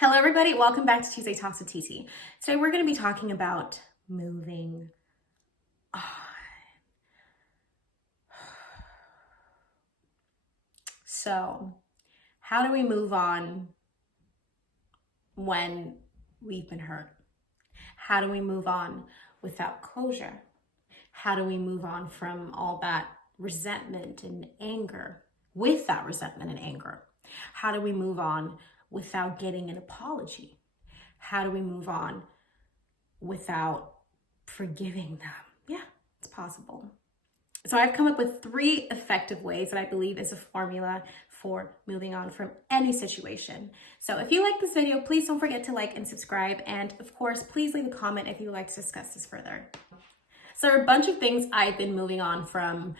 Hello everybody, welcome back to Tuesday Talks with Titi. Today we're going to be talking about moving on. So, how do we move on when we've been hurt? How do we move on without closure? How do we move on from all that resentment and anger with that resentment and anger? How do we move on without getting an apology? How do we move on without forgiving them? Yeah, it's possible. So I've come up with 3 effective ways that I believe is a formula for moving on from any situation. So if you like this video, please don't forget to like and subscribe. And of course, please leave a comment if you would like to discuss this further. So there are a bunch of things I've been moving on from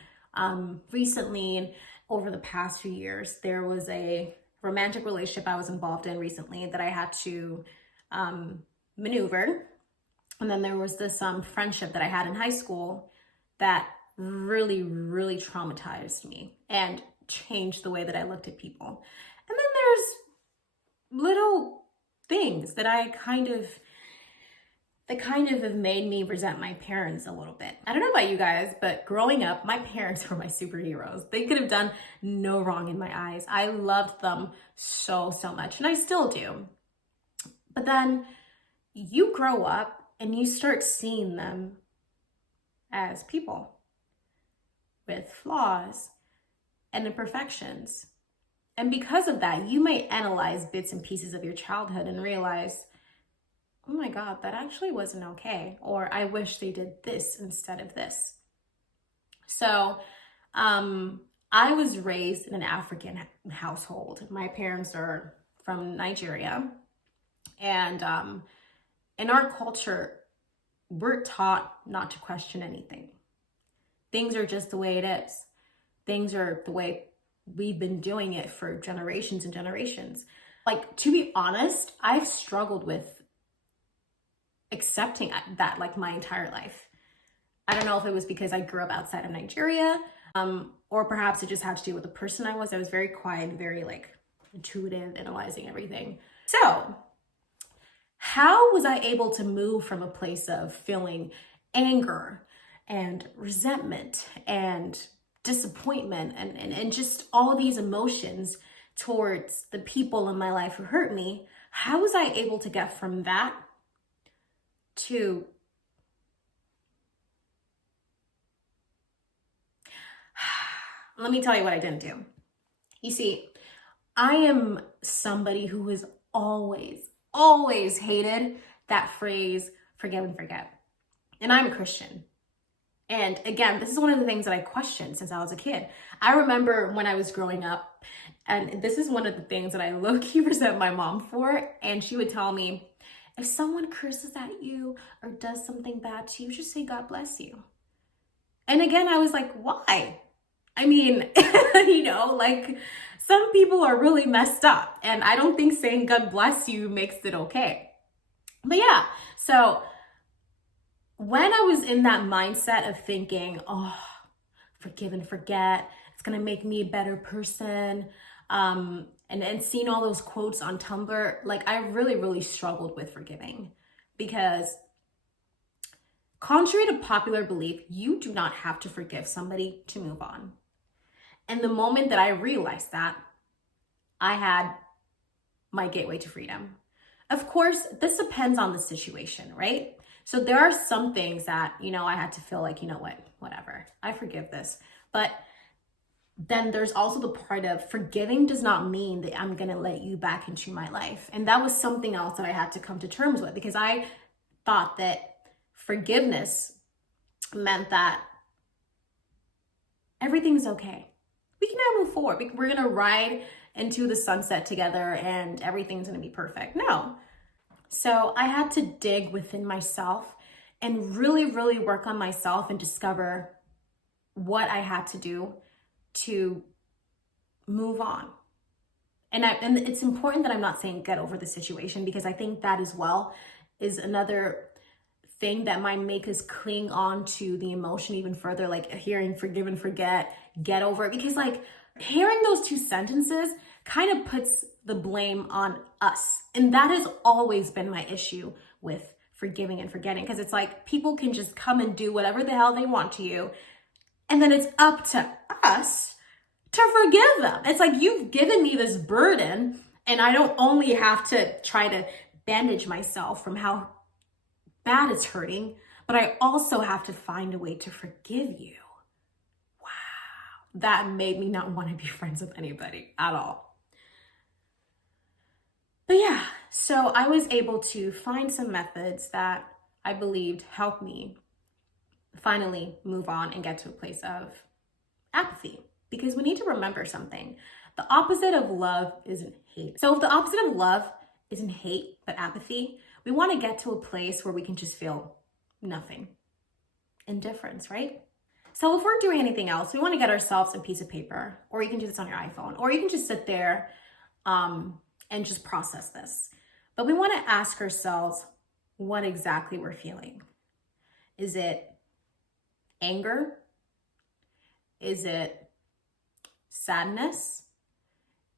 recently over the past few years. There was a romantic relationship I was involved in recently that I had to maneuver. And then there was this friendship that I had in high school that really traumatized me and changed the way that I looked at people. And then there's little things that kind of have made me resent my parents a little bit. I don't know about you guys, but growing up, my parents were my superheroes. They could have done no wrong in my eyes. I loved them so much, and I still do. But then you grow up and you start seeing them as people with flaws and imperfections. And because of that, you may analyze bits and pieces of your childhood and realize, oh my God, that actually wasn't okay. Or I wish they did this instead of this. So I was raised in an African household. My parents are from Nigeria. And in our culture, we're taught not to question anything. Things are just the way it is. Things are the way we've been doing it for generations and generations. Like, to be honest, I've struggled with accepting that like my entire life. I don't know if it was because I grew up outside of Nigeria, or perhaps it just had to do with the person I was. I was very quiet, very like intuitive, analyzing everything. So how was I able to move from a place of feeling anger and resentment and disappointment and just all these emotions towards the people in my life who hurt me? How was I able to get from that to let me tell you what I didn't do. You see, I am somebody who has always hated that phrase, forgive and forget. And I'm a Christian. And again, this is one of the things that I questioned since I was a kid. I remember when I was growing up, and this is one of the things that I low-key resent my mom for, and she would tell me, if someone curses at you or does something bad to you, just say, God bless you. And again, I was like, why? I mean, like some people are really messed up, and I don't think saying God bless you makes it okay. But yeah, so when I was in that mindset of thinking, oh, forgive and forget, it's gonna make me a better person, and seeing all those quotes on Tumblr, like I really struggled with forgiving, because contrary to popular belief, you do not have to forgive somebody to move on. And the moment that I realized that, I had my gateway to freedom. Of course, this depends on the situation, right? So there are some things that, I had to feel like, whatever, I forgive this. But then there's also the part of forgiving does not mean that I'm going to let you back into my life. And that was something else that I had to come to terms with, because I thought that forgiveness meant that everything's okay. We can now move forward. We're going to ride into the sunset together and everything's going to be perfect. No. So I had to dig within myself and really work on myself and discover what I had to do to move on. And it's important that I'm not saying get over the situation, because I think that as well is another thing that might make us cling on to the emotion even further, like hearing forgive and forget, get over it. Because like hearing those 2 sentences kind of puts the blame on us. And that has always been my issue with forgiving and forgetting, because it's like people can just come and do whatever the hell they want to you, and then it's up to us to forgive them. It's like, you've given me this burden, and I don't only have to try to bandage myself from how bad it's hurting, but I also have to find a way to forgive you. Wow, that made me not want to be friends with anybody at all. But yeah, so I was able to find some methods that I believed helped me finally move on and get to a place of apathy. Because we need to remember something. The opposite of love isn't hate. So if the opposite of love isn't hate, but apathy, we want to get to a place where we can just feel nothing. Indifference, right? So if we're doing anything else, we want to get ourselves a piece of paper, or you can do this on your iPhone, or you can just sit there and just process this. But we want to ask ourselves what exactly we're feeling. Is it anger? Is it sadness?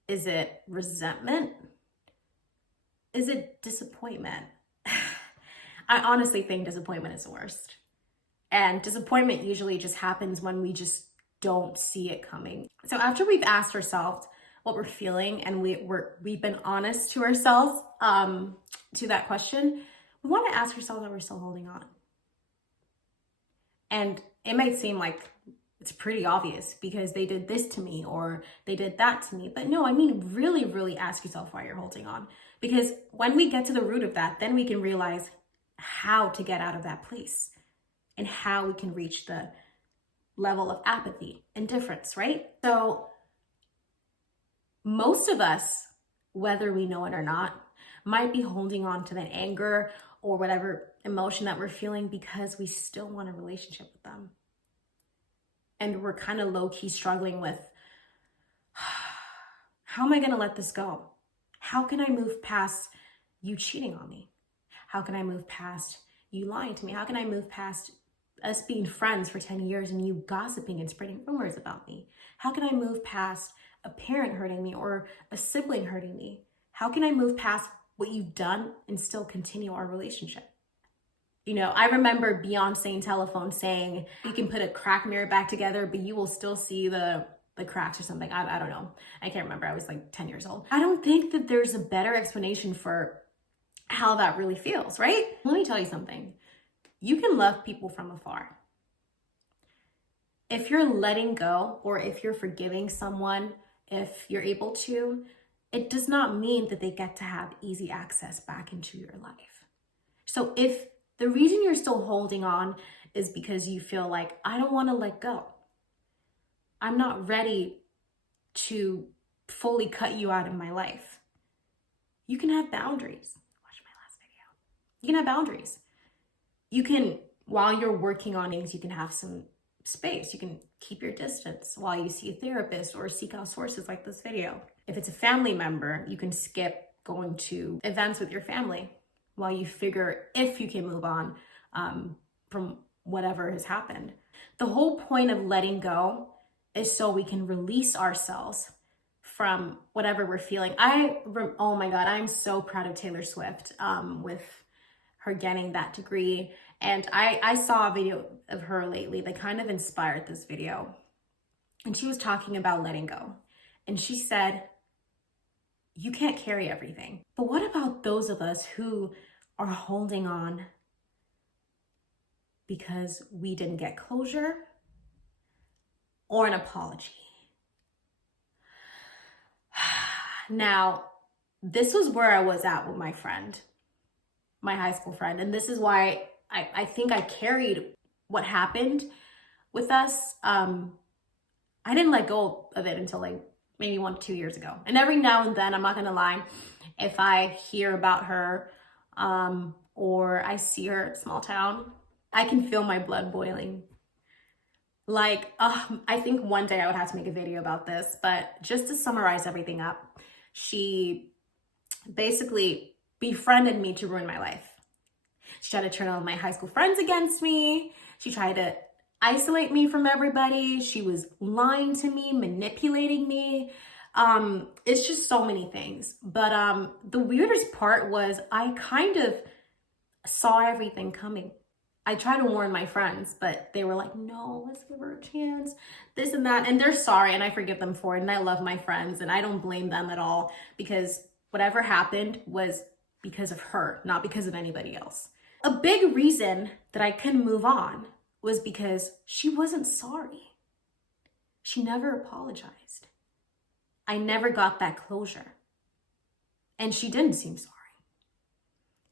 Is it resentment? Is it disappointment? I honestly think disappointment is the worst. And disappointment usually just happens when we just don't see it coming. So after we've asked ourselves what we're feeling, and we've been honest to ourselves to that question, we want to ask ourselves if we're still holding on. And it might seem like it's pretty obvious because they did this to me or they did that to me. But no, I mean, really, really ask yourself why you're holding on. Because when we get to the root of that, then we can realize how to get out of that place and how we can reach the level of apathy, indifference, right? So most of us, whether we know it or not, might be holding on to that anger or whatever emotion that we're feeling because we still want a relationship with them. And we're kind of low-key struggling with, how am I going to let this go? How can I move past you cheating on me? How can I move past you lying to me? How can I move past us being friends for 10 years and you gossiping and spreading rumors about me? How can I move past a parent hurting me or a sibling hurting me? How can I move past what you've done and still continue our relationship? You know, I remember Beyonce in Telephone saying, you can put a cracked mirror back together, but you will still see the cracks or something. I don't know. I can't remember. I was like 10 years old. I don't think that there's a better explanation for how that really feels, right? Let me tell you something. You can love people from afar. If you're letting go or if you're forgiving someone, if you're able to, it does not mean that they get to have easy access back into your life. So if the reason you're still holding on is because you feel like, I don't want to let go, I'm not ready to fully cut you out of my life, you can have boundaries. Watch my last video. You can have boundaries. You can, while you're working on things, you can have some space. You can keep your distance while you see a therapist or seek out sources like this video. If it's a family member, you can skip going to events with your family while you figure if you can move on from whatever has happened. The whole point of letting go is so we can release ourselves from whatever we're feeling. Oh my God, I'm so proud of Taylor Swift with her getting that degree. And I saw a video of her lately that kind of inspired this video. And she was talking about letting go. And she said, you can't carry everything. But what about those of us who are holding on because we didn't get closure or an apology? Now, this was where I was at with my friend, my high school friend. And this is why I think I carried what happened with us. I didn't let go of it until like maybe 1 to 2 years ago. And every now and then, I'm not gonna lie, if I hear about her or I see her at small town, I can feel my blood boiling. Like, I think one day I would have to make a video about this, but just to summarize everything up, she basically befriended me to ruin my life. She tried to turn all my high school friends against me. She tried to isolate me from everybody. She was lying to me, manipulating me, It's just so many things. But the weirdest part was I kind of saw everything coming. I tried to warn my friends, but they were like, no, let's give her a chance, this and that. And they're sorry, and I forgive them for it. And I love my friends, and I don't blame them at all, because whatever happened was because of her, not because of anybody else. A big reason that I couldn't move on was because she wasn't sorry. She never apologized. I never got that closure. And she didn't seem sorry.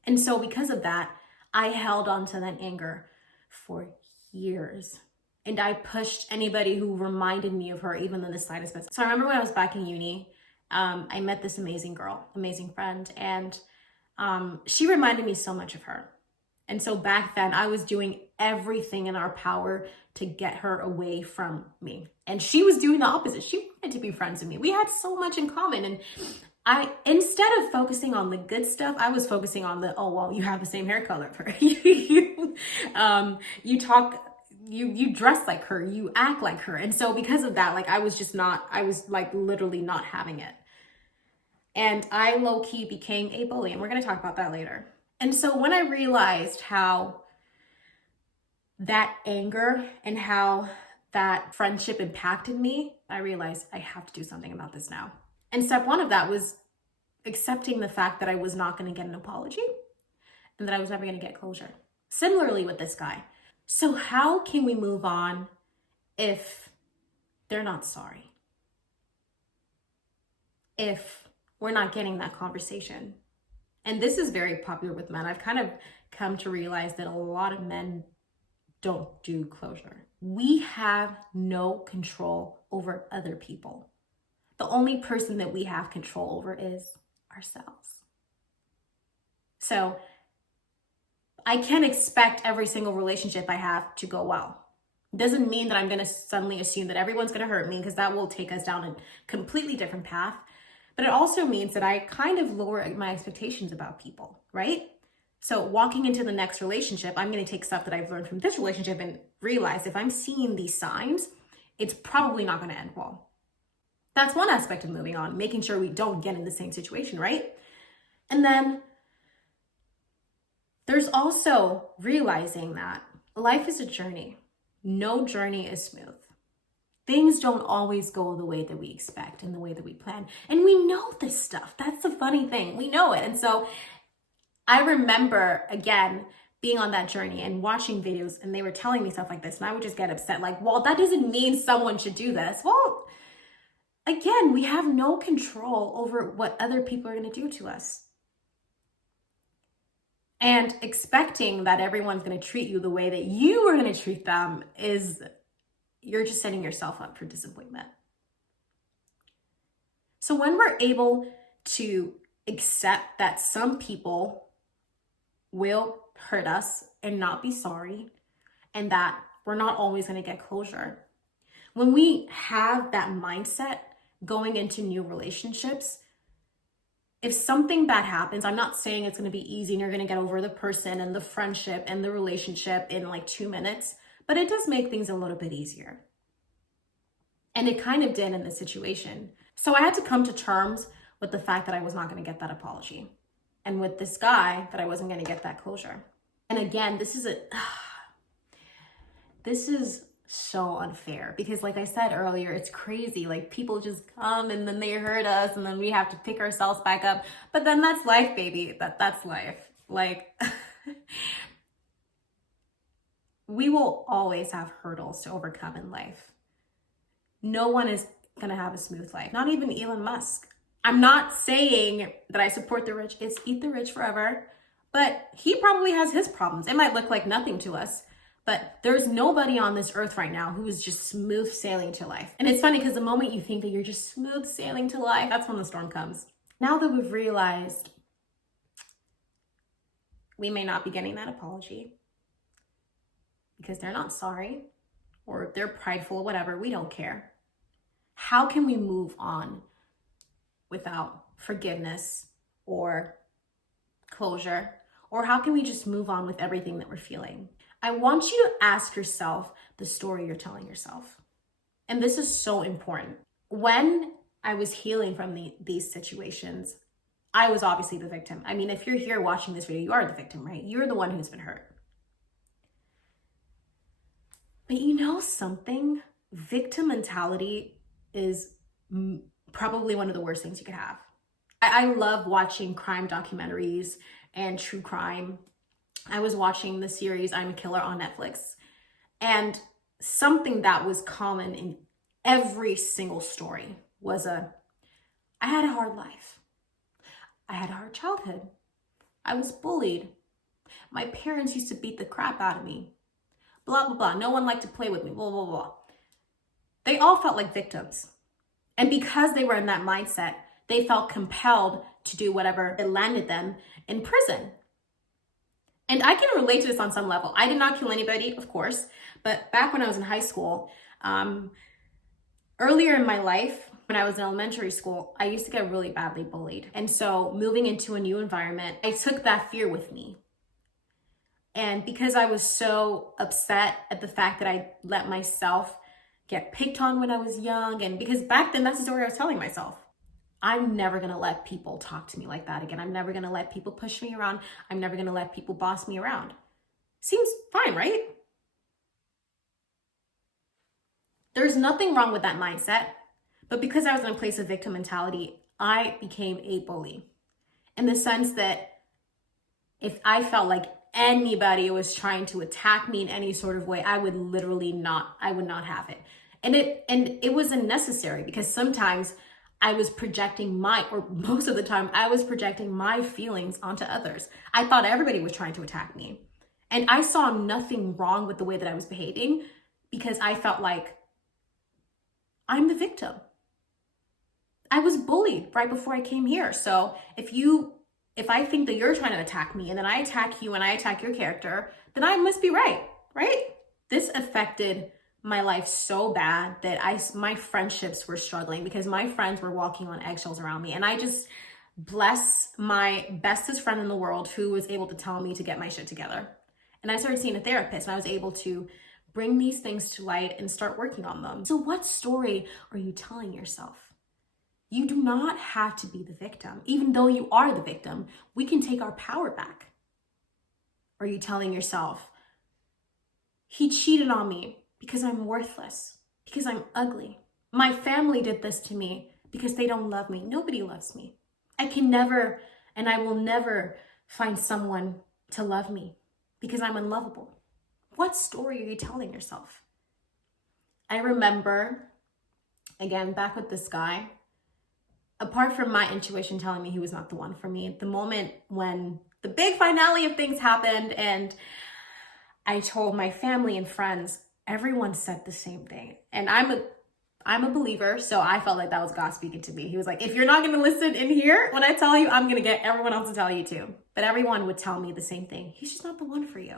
And so because of that, I held on to that anger for years. And I pushed anybody who reminded me of her, even in the slightest bit. So I remember when I was back in uni, I met this amazing girl, amazing friend, and she reminded me so much of her. And so back then, I was doing everything in our power to get her away from me. And she was doing the opposite. She wanted to be friends with me. We had so much in common. And instead of focusing on the good stuff, I was focusing on the, oh, well, you have the same hair color. You dress like her, you act like her. And so because of that, like, I was literally not having it. And I low-key became a bully. And we're going to talk about that later. And so when I realized how that anger and how that friendship impacted me, I realized I have to do something about this now. And step one of that was accepting the fact that I was not going to get an apology and that I was never going to get closure. Similarly with this guy. So how can we move on if they're not sorry? If we're not getting that conversation? And this is very popular with men. I've kind of come to realize that a lot of men don't do closure. We have no control over other people. The only person that we have control over is ourselves. So I can't expect every single relationship I have to go well. It doesn't mean that I'm going to suddenly assume that everyone's going to hurt me, because that will take us down a completely different path. But it also means that I kind of lower my expectations about people, right? So walking into the next relationship, I'm going to take stuff that I've learned from this relationship and realize if I'm seeing these signs, it's probably not going to end well. That's one aspect of moving on, making sure we don't get in the same situation, right? And then there's also realizing that life is a journey. No journey is smooth. Things don't always go the way that we expect and the way that we plan. And we know this stuff. That's the funny thing. We know it. And so I remember, again, being on that journey and watching videos, and they were telling me stuff like this, and I would just get upset. Like, well, that doesn't mean someone should do this. Well, again, we have no control over what other people are going to do to us. And expecting that everyone's going to treat you the way that you are going to treat them you're just setting yourself up for disappointment. So when we're able to accept that some people will hurt us and not be sorry, and that we're not always going to get closure, when we have that mindset going into new relationships, if something bad happens, I'm not saying it's going to be easy and you're going to get over the person and the friendship and the relationship in like 2 minutes, but it does make things a little bit easier. And it kind of did in this situation. So I had to come to terms with the fact that I was not going to get that apology. And with this guy, that I wasn't going to get that closure. And again, this is so unfair, because like I said earlier, it's crazy. Like, people just come and then they hurt us and then we have to pick ourselves back up. But then that's life, baby. That's life. Like, we will always have hurdles to overcome in life. No one is going to have a smooth life. Not even Elon Musk. I'm not saying that I support the rich. It's eat the rich forever. But he probably has his problems. It might look like nothing to us, but there's nobody on this earth right now who is just smooth sailing to life. And it's funny, because the moment you think that you're just smooth sailing to life, that's when the storm comes. Now that we've realized we may not be getting that apology because they're not sorry, or they're prideful, whatever, we don't care. How can we move on without forgiveness or closure? Or how can we just move on with everything that we're feeling? I want you to ask yourself the story you're telling yourself. And this is so important. When I was healing from these situations, I was obviously the victim. I mean, if you're here watching this video, you are the victim, right? You're the one who's been hurt. But you know something? Victim mentality is probably one of the worst things you could have. I love watching crime documentaries and true crime. I was watching the series I'm a Killer on Netflix, and something that was common in every single story was I had a hard life. I had a hard childhood. I was bullied. My parents used to beat the crap out of me. Blah, blah, blah. No one liked to play with me. Blah, blah, blah. They all felt like victims. And because they were in that mindset, they felt compelled to do whatever it landed them in prison. And I can relate to this on some level. I did not kill anybody, of course, but back when I was in high school, earlier in my life, when I was in elementary school, I used to get really badly bullied. And so moving into a new environment, I took that fear with me. And because I was so upset at the fact that I let myself get picked on when I was young, and because back then that's the story I was telling myself. I'm never gonna let people talk to me like that again. I'm never gonna let people push me around. I'm never gonna let people boss me around. Seems fine, right? There's nothing wrong with that mindset, but because I was in a place of victim mentality, I became a bully. In the sense that if I felt like anybody was trying to attack me in any sort of way, I would not have it. And it wasn't necessary, because sometimes I was projecting most of the time, I was projecting my feelings onto others. I thought everybody was trying to attack me. And I saw nothing wrong with the way that I was behaving, because I felt like I'm the victim. I was bullied right before I came here. So if I think that you're trying to attack me and then I attack you and I attack your character, then I must be right? This affected my life so bad that my friendships were struggling, because my friends were walking on eggshells around me. And I just bless my bestest friend in the world who was able to tell me to get my shit together. And I started seeing a therapist, and I was able to bring these things to light and start working on them. So what story are you telling yourself? You do not have to be the victim. Even though you are the victim, we can take our power back. Are you telling yourself, he cheated on me because I'm worthless, because I'm ugly? My family did this to me because they don't love me. Nobody loves me. I can never, and I will never find someone to love me because I'm unlovable. What story are you telling yourself? I remember, again, back with this guy, apart from my intuition telling me he was not the one for me, the moment when the big finale of things happened and I told my family and friends, everyone said the same thing. And I'm a believer, so I felt like that was God speaking to me. He was like, if you're not going to listen in here when I tell you, I'm going to get everyone else to tell you too. But everyone would tell me the same thing. He's just not the one for you.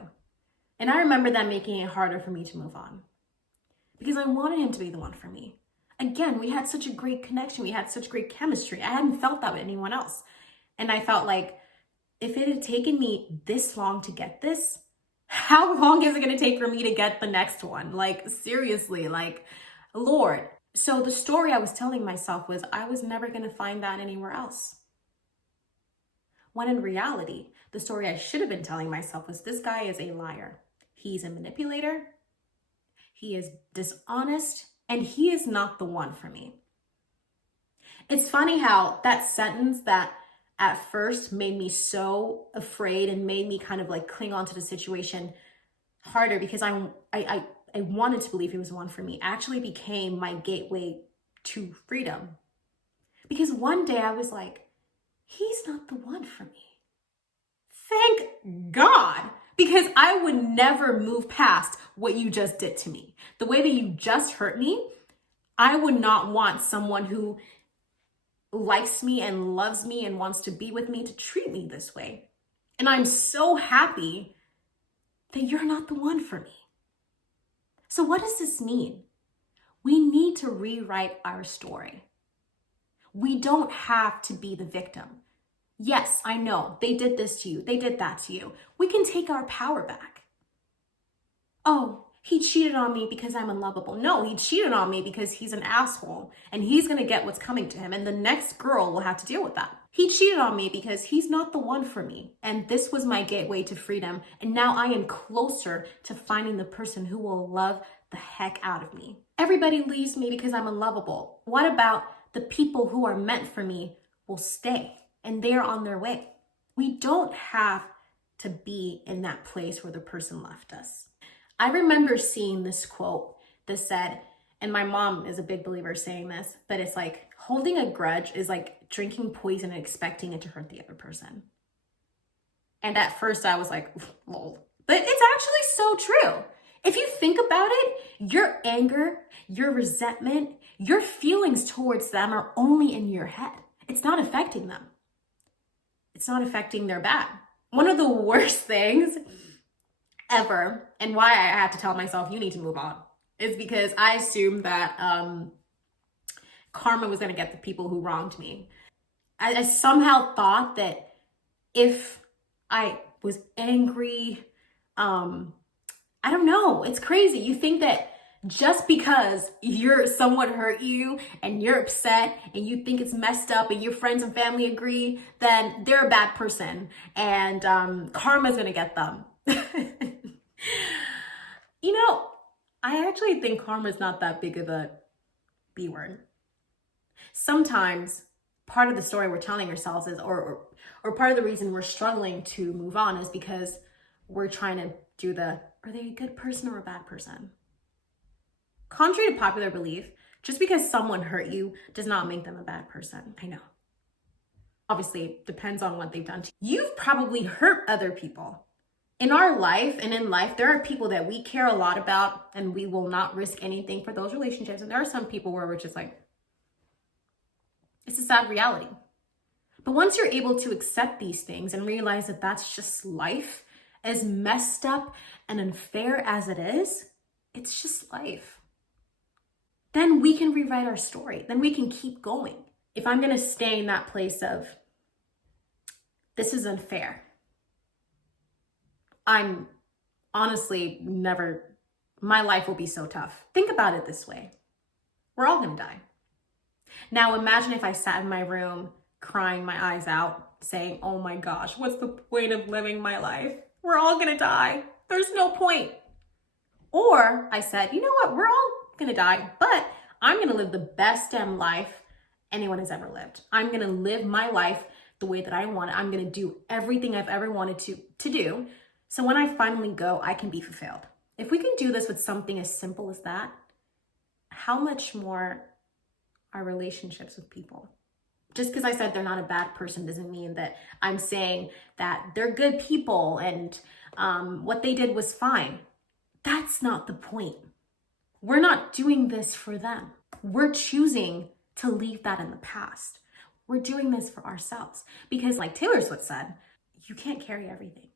And I remember that making it harder for me to move on, because I wanted him to be the one for me. Again, we had such a great connection. We had such great chemistry. I hadn't felt that with anyone else. And I felt like if it had taken me this long to get this, how long is it going to take for me to get the next one? Like, seriously, like, Lord. So the story I was telling myself was I was never going to find that anywhere else. When in reality, the story I should have been telling myself was this guy is a liar. He's a manipulator. He is dishonest. And he is not the one for me. It's funny how that sentence that at first made me so afraid and made me kind of like cling on to the situation harder, because I wanted to believe he was the one for me, actually became my gateway to freedom. Because one day I was like, he's not the one for me. Thank God. Because I would never move past what you just did to me. The way that you just hurt me, I would not want someone who likes me and loves me and wants to be with me to treat me this way. And I'm so happy that you're not the one for me. So what does this mean? We need to rewrite our story. We don't have to be the victim. Yes, I know, they did this to you. They did that to you. We can take our power back. Oh, He cheated on me because I'm unlovable. No, he cheated on me because he's an asshole and he's gonna get what's coming to him, and the next girl will have to deal with that. He cheated on me because he's not the one for me, and this was my gateway to freedom, and now I am closer to finding the person who will love the heck out of me. Everybody leaves me because I'm unlovable. What about the people who are meant for me will stay, and they're on their way? We don't have to be in that place where the person left us. I remember seeing this quote that said, and my mom is a big believer saying this, but it's like, holding a grudge is like drinking poison and expecting it to hurt the other person. And at first I was like, lol. But it's actually so true. If you think about it, your anger, your resentment, your feelings towards them are only in your head. It's not affecting them. It's not affecting their bad. One of the worst things ever, and why I have to tell myself you need to move on, is because I assumed that karma was going to get the people who wronged me. I somehow thought that if I was angry, I don't know, it's crazy. You think that just because someone hurt you and you're upset and you think it's messed up and your friends and family agree, then they're a bad person and karma's gonna get them. You know, I actually think karma is not that big of a B word. Sometimes part of the story we're telling ourselves is, or part of the reason we're struggling to move on is because we're trying to do are they a good person or a bad person? Contrary to popular belief, just because someone hurt you does not make them a bad person. I know. Obviously, it depends on what they've done to you. You've probably hurt other people. In our life and in life, there are people that we care a lot about and we will not risk anything for those relationships. And there are some people where we're just like, it's a sad reality. But once you're able to accept these things and realize that that's just life, as messed up and unfair as it is, it's just life. Then we can rewrite our story. Then we can keep going. If I'm going to stay in that place of, this is unfair, I'm honestly my life will be so tough. Think about it this way. We're all going to die. Now imagine if I sat in my room crying my eyes out saying, oh my gosh, what's the point of living my life? We're all going to die. There's no point. Or I said, you know what? We're all going to die, but I'm going to live the best damn life anyone has ever lived. I'm going to live my life the way that I want it. I'm going to do everything I've ever wanted to do. So when I finally go, I can be fulfilled. If we can do this with something as simple as that, how much more our relationships with people? Just because I said they're not a bad person doesn't mean that I'm saying that they're good people and what they did was fine. That's not the point. We're not doing this for them. We're choosing to leave that in the past. We're doing this for ourselves because, like Taylor Swift said, you can't carry everything.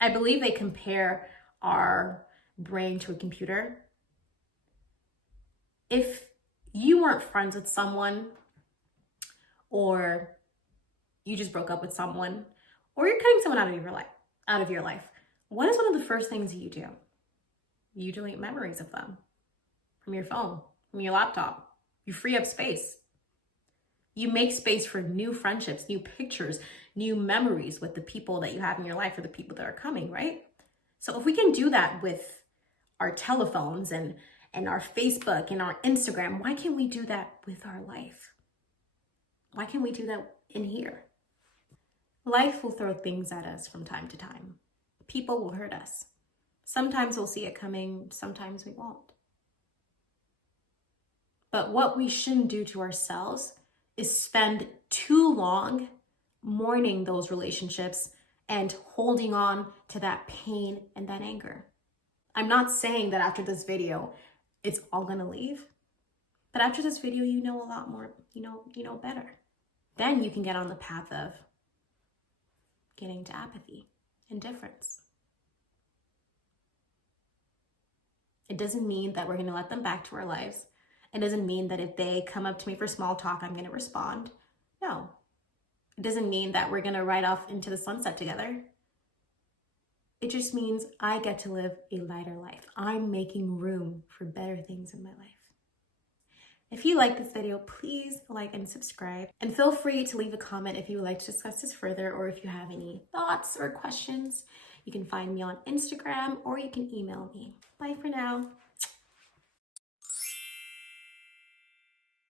I believe they compare our brain to a computer. If you weren't friends with someone, or you just broke up with someone, or you're cutting someone out of your life, what is one of the first things you do? You delete memories of them from your phone, from your laptop. You free up space. You make space for new friendships, new pictures, new memories with the people that you have in your life or the people that are coming, right? So if we can do that with our telephones and our Facebook and our Instagram, why can't we do that with our life? Why can't we do that in here? Life will throw things at us from time to time. People will hurt us. Sometimes we'll see it coming, sometimes we won't. But what we shouldn't do to ourselves is spend too long mourning those relationships and holding on to that pain and that anger. I'm not saying that after this video, it's all gonna leave. But after this video, you know a lot more, you know better. Then you can get on the path of getting to apathy, indifference. It doesn't mean that we're gonna let them back to our lives. It doesn't mean that if they come up to me for small talk, I'm gonna respond. No. It doesn't mean that we're gonna ride off into the sunset together. It just means I get to live a lighter life. I'm making room for better things in my life. If you like this video, please like and subscribe, and feel free to leave a comment if you would like to discuss this further, or if you have any thoughts or questions. You can find me on Instagram or you can email me. Bye for now.